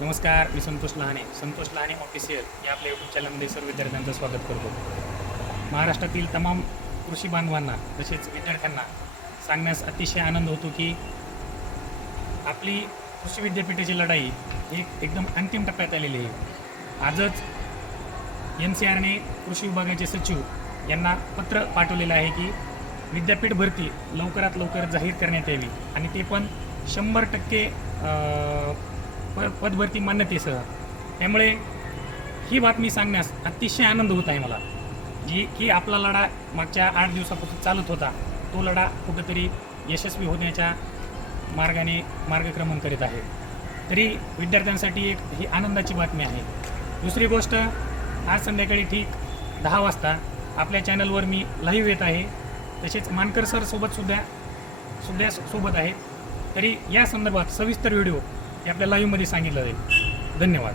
नमस्कार मी संतोष लहाने संतोष लहाने ऑफिशियल या आपल्या यूट्यूब चॅनलमध्ये सर्व विद्यार्थ्यांचं स्वागत करतो. महाराष्ट्रातील तमाम कृषी बांधवांना तसेच विद्यार्थ्यांना सांगण्यास अतिशय आनंद होतो की आपली कृषी विद्यापीठाची लढाई ही एकदम अंतिम टप्प्यात आलेली आहे. आजच एन सी आरने कृषी विभागाचे सचिव यांना पत्र पाठवलेलं आहे की विद्यापीठ भरती लवकरात लवकर जाहीर करण्यात यावी आणि ते पण शंभर टक्के पदभरती मान्यतेसह त्यामुळे ही बातमी सांगण्यास अतिशय आनंद होत आहे मला. जी की आपला लढा मागच्या आठ दिवसापासून चालत होता तो लढा कुठंतरी यशस्वी होण्याच्या मार्गाने मार्गक्रमण करीत आहे. तरी विद्यार्थ्यांसाठी एक ही आनंदाची बातमी आहे. दुसरी गोष्ट आज संध्याकाळी ठीक दहा वाजता आपल्या चॅनलवर मी लाईव्ह येत आहे. तसेच मानकर सरसोबतसुद्धा सुद्धा सुद्धा सोबत आहे. तरी या संदर्भात सविस्तर व्हिडिओ हे आपल्या लाईव्हमध्ये सांगितलं जाईल. धन्यवाद.